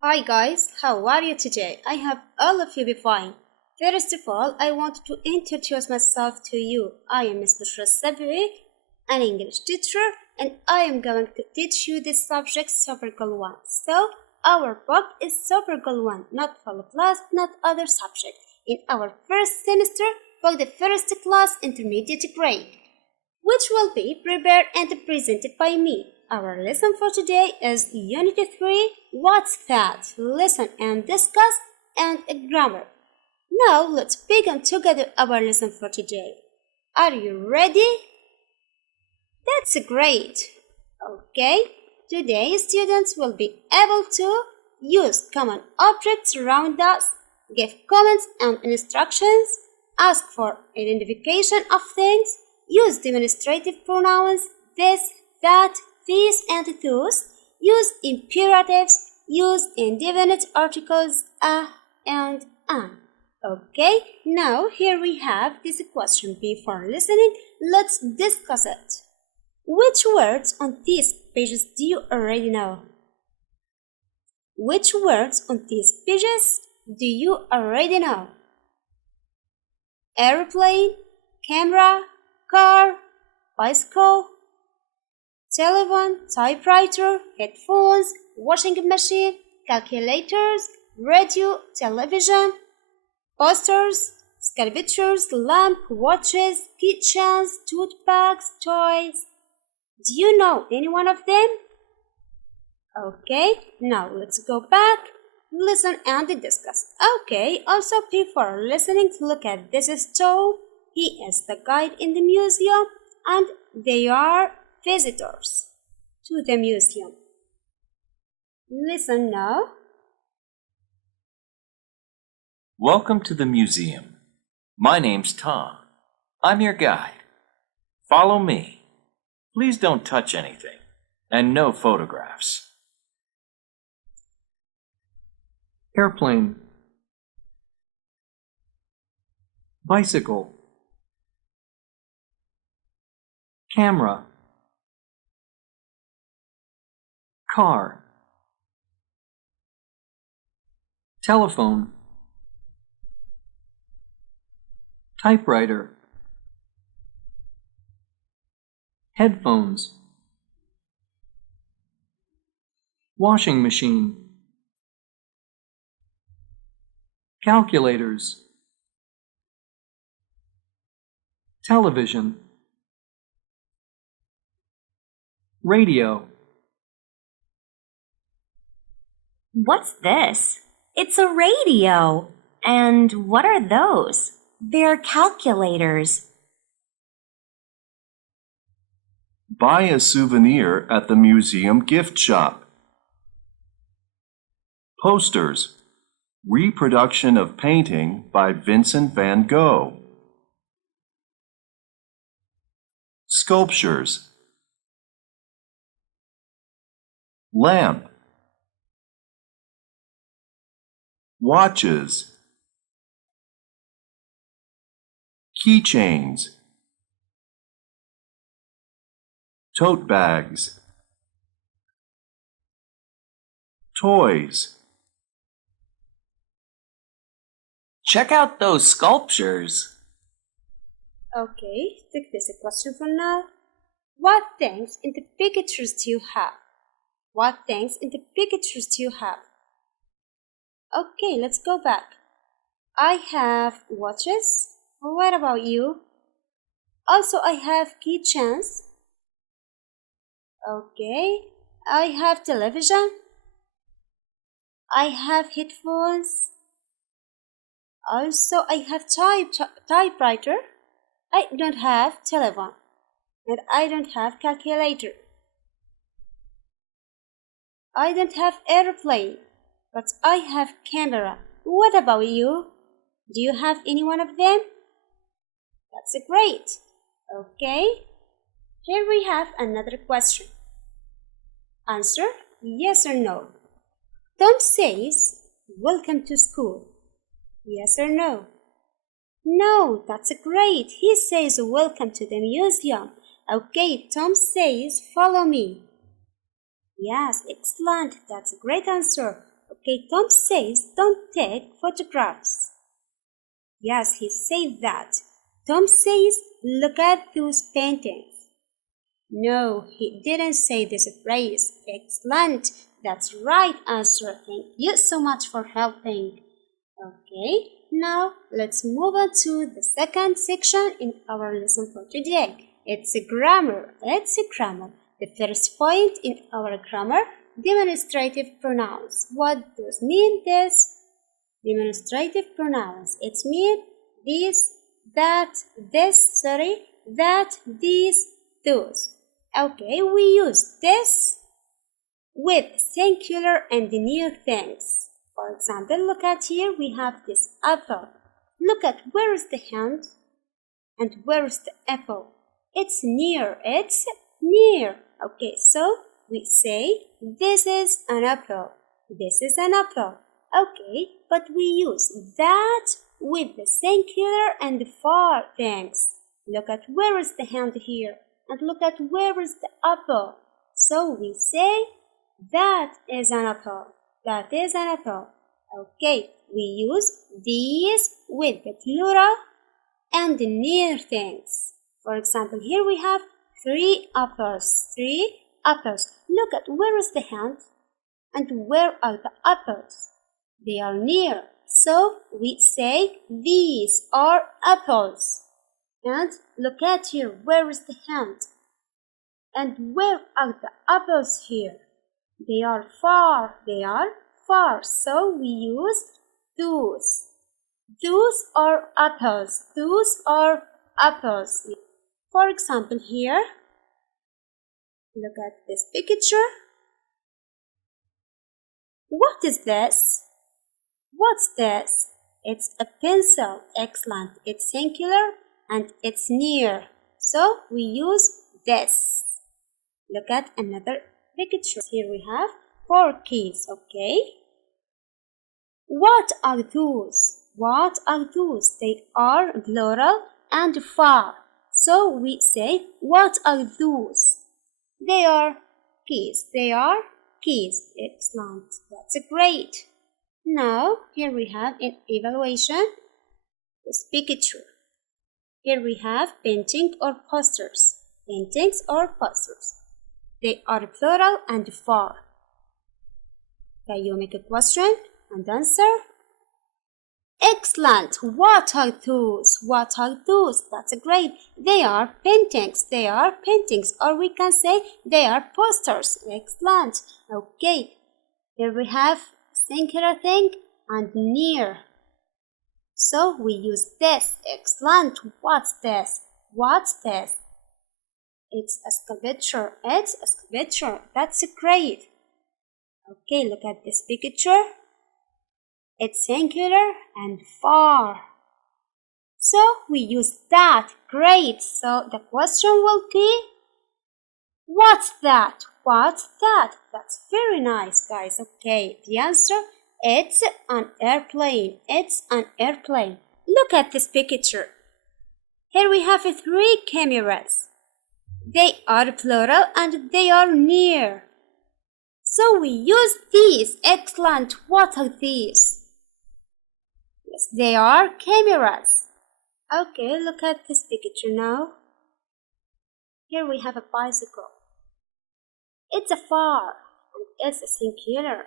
Hi guys, how are you today? I hope all of you be fine. First of all, I want to introduce myself to you. I am Mr. Sabri, an English teacher, and I am going to teach you this subject Super Goal 1. So, our book is Super Goal 1, not Full Class, not other subject. In our first semester for the first class intermediate grade, which will be prepared and presented by me. Our lesson for today is Unit 3, What's That? Listen and discuss and grammar. Now let's begin together our lesson for today. Are you ready? That's great. Okay, today students will be able to use common objects around us, give comments and instructions, ask for identification of things, use demonstrative pronouns, this, that, these, and those, use imperatives, use indefinite articles, and an. Okay, now here we have this question. Before listening, let's discuss it. Which words on these pages do you already know? Which words on these pages do you already know? Airplane, camera, car, bicycle, telephone, typewriter, headphones, washing machine, calculators, radio, television, posters, sculptures, lamp, watches, keychains, tote bags, toys. Do you know any one of them? Okay, now let's go back, listen and discuss. Okay, also before listening, look at this stove. He is the guide in the museum and they are visitors to the museum. Listen now. Welcome to the museum. My name's Tom. I'm your guide. Follow me. Please don't touch anything, and no photographs. Airplane, bicycle, camera, car, telephone, typewriter, headphones, washing machine, calculators, television, radio. What's this? It's a radio. And what are those? They're calculators. Buy a souvenir at the museum gift shop. Posters. Reproduction of painting by Vincent van Gogh. Sculptures. Lamp. Watches. Keychains. Tote bags. Toys. Check out those sculptures. Okay, take this question for now. What things in the pictures do you have? What things in the pictures do you have? Okay, let's go back. I have watches. What about you? Also, I have keychains. Okay, I have television. I have headphones. Also, I have typewriter. I don't have telephone. And I don't have calculator. I don't have airplane. But I have camera. What about you? Do you have any one of them? That's great. Okay. Here we have another question. Answer yes or no. Tom says, "Welcome to school." Yes or no? No, that's great. He says, "Welcome to the museum." Okay, Tom says, follow me. Yes, excellent. That's a great answer. Okay, Tom says, don't take photographs. Yes, he said that. Tom says, look at those paintings. No, he didn't say this phrase. Excellent. That's right answer. Thank you so much for helping. Okay, now let's move on to the second section in our lesson for today. It's a grammar. The first point in our grammar, demonstrative pronouns. What does mean this? Demonstrative pronouns. It means this, that, this, that, these, those. Okay, we use this with singular and near things. For example, look at here, we have this apple. Look at where is the hand and where is the apple? It's near. Okay, so we say this is an apple. This is an apple. Okay, but we use that with the singular and far things. Look at where is the hand here and look at where is the apple. So we say that is an apple. That is an apple. Okay, we use these with the plural and the near things. For example, here we have 3 apples. 3 apples. Look at where is the hand and where are the apples? They are near. So we say these are apples. And look at here, where is the hand? And where are the apples here? They are far. So we use those. Those are apples. For example, here, look at this picture. What is this? What's this? It's a pencil. Excellent. It's singular and it's near. So we use this. Look at another picture. Here we have 4 keys. Okay. What are those? They are plural and far. So we say, what are those? They are keys. Excellent. That's great. Now, here we have an evaluation. This picture. Here we have painting or posters. Paintings or posters. They are plural and far. Can you make a question and answer? Excellent. What are those? That's great. They are paintings. Or we can say they are posters. Excellent. Okay. Here we have singular thing and near. So we use this. Excellent. What's this? It's a sculpture. That's great. Okay, look at this picture. It's singular and far. So we use that. Great. So the question will be, what's that? That's very nice, guys. Okay, the answer, it's an airplane. Look at this picture. Here we have 3 cameras. They are plural and they are near. So we use these. Excellent. What are these? Yes, they are cameras. Okay, look at this picture now. Here we have a bicycle. It's a far and it's a singular.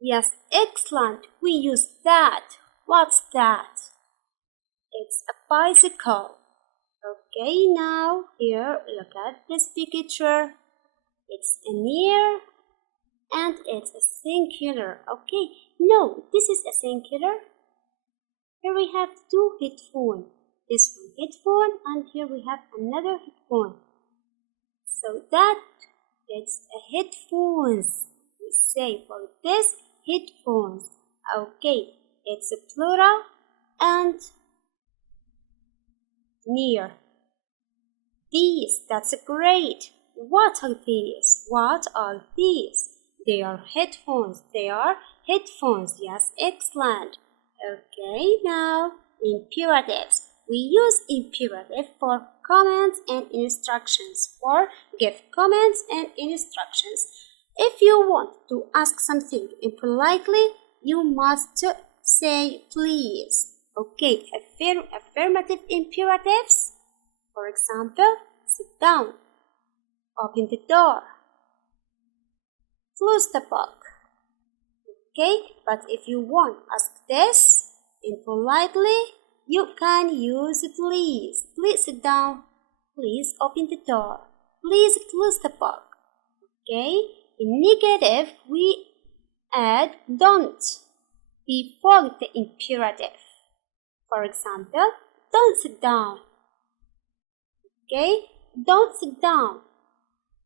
Yes, excellent. We use that. What's that? It's a bicycle. Okay, now here, look at this picture. It's a near and it's a singular. Okay, no, this is a singular. Here we have 2 headphones. This one headphone and here we have another headphone. So that it's a headphones. We say for this headphones. Okay, it's a plural and near. These, that's great. What are these? They are headphones. Yes, excellent. Okay, now imperatives. we use imperative for commands and instructions, or give commands and instructions. If you want to ask something impolitely, you must say please. Okay, affirmative imperatives. For example, sit down, open the door, close the book. Okay, but if you want to ask this impolitely, you can use please. Please sit down. Please open the door. Please close the book. Okay, in negative, we add don't before the imperative. For example, don't sit down. Okay, don't sit down.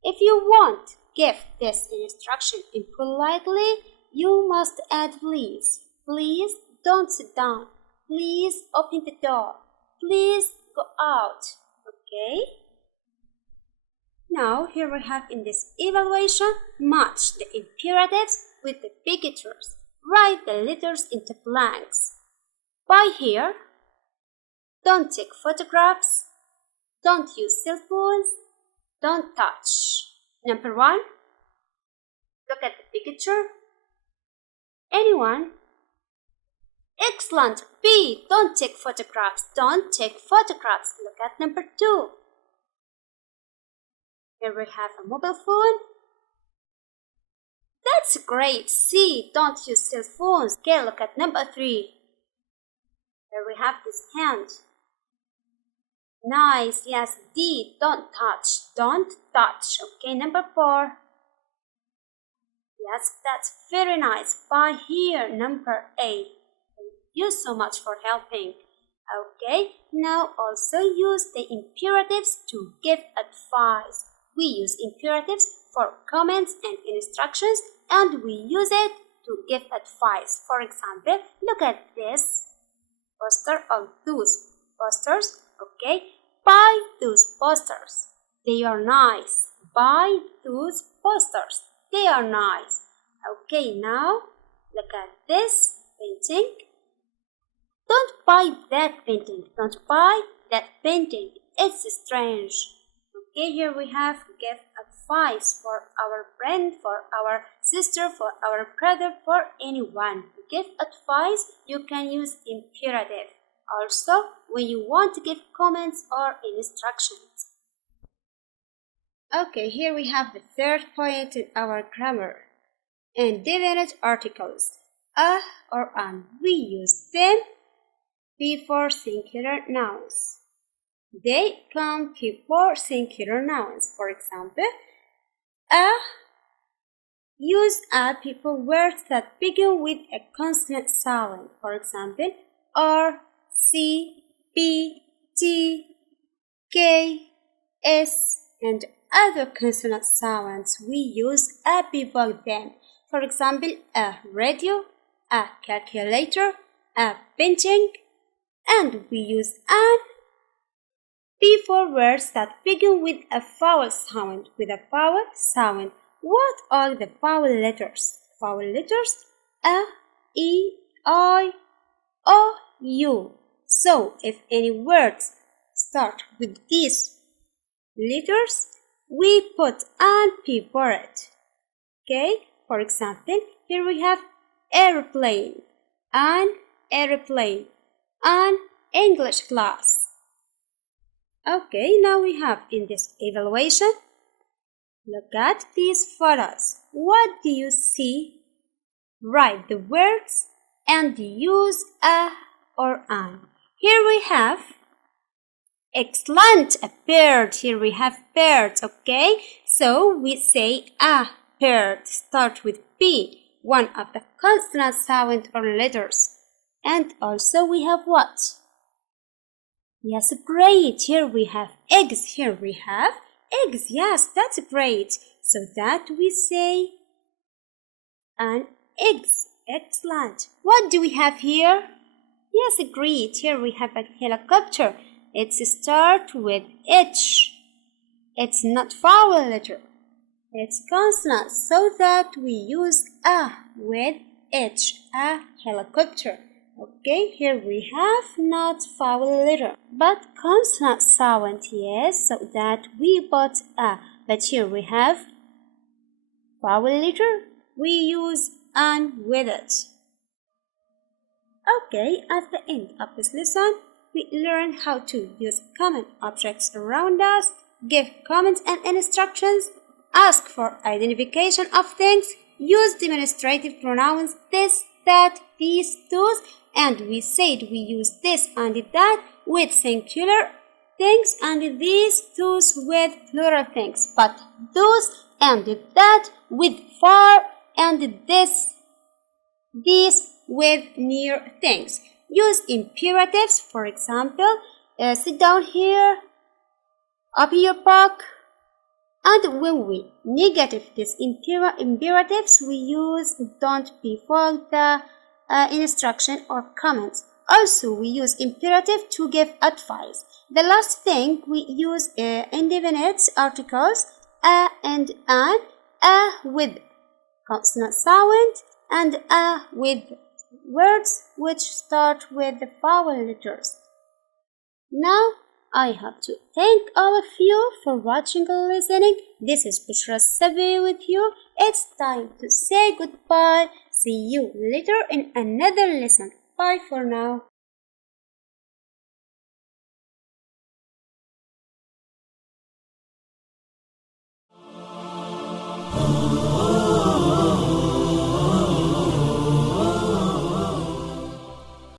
If you want to give this instruction impolitely, you must add please. Please don't sit down. Please open the door. Please go out. Okay? Now here we have in this evaluation, match the imperatives with the pictures. Write the letters into blanks. By here, don't take photographs. Don't use cell phones. Don't touch. Number 1, look at the picture. Anyone? Excellent. B, don't take photographs. Don't take photographs. Look at number 2. Here we have a mobile phone. That's great. C, don't use cell phones. Okay, look at number 3. Here we have this hand. Nice. Yes, D, don't touch. Don't touch. Okay, number 4. Yes, that's very nice. By here, number A. Thank you so much for helping. Okay, now also use the imperatives to give advice. We use imperatives for commands and instructions, and we use it to give advice. For example, look at this poster of those posters. Okay, buy those posters. They are nice. Buy those posters. They are nice. Okay, now look at this painting. Don't buy that painting. Don't buy that painting. It's strange. Okay, here we have give advice for our friend, for our sister, for our brother, for anyone. To give advice, you can use imperative. Also, when you want to give comments or instructions. Okay, here we have the third point in our grammar. Indefinite articles, a or an. We use them before singular nouns. They come before singular nouns. For example, a use a before words that begin with a consonant sound. For example, R, C, B, T, K, S, and other consonant sounds. We use a before them. For example, a radio, a calculator, a painting, and we use an before words that begin with a vowel sound. With a vowel sound, what are the vowel letters? Vowel letters: a, e, I, o, u. So, if any words start with these letters, we put an before it. Okay? For example, here we have airplane, an airplane, an English class. Okay, now we have in this evaluation, look at these photos. What do you see? Write the words and use a or an. Here we have excellent, a bird. Here we have birds, okay? So we say a bird. Start with B, one of the consonant sound or letters. And also we have what? Yes, great. Here we have eggs. Here we have eggs. Yes, that's great. So that we say an eggs. Excellent. What do we have here? Yes, great. Here we have a helicopter. It starts with H. It's not vowel letter. It's consonant, so that we use a with H, a helicopter. Okay, here we have not vowel letter, but consonant sound, yes, so that we put a. But here we have vowel letter, we use an with it. Okay, at the end of this lesson, we learn how to use common objects around us, give comments and instructions, ask for identification of things, use demonstrative pronouns this, that, these, those, and we said we use this and that with singular things and these, those with plural things, but those and that with far and this, these with near things. Use imperatives, for example, sit down here, open your book. And when we negative these imperatives, we use don't before the instruction or comments. Also, we use imperative to give advice. The last thing, we use indefinite articles, a and an, a with consonant sound, and a with words which start with the vowel letters. Now, I have to thank all of you for watching and listening. This is Bushra Sabi with you. It's time to say goodbye. See you later in another lesson. Bye for now.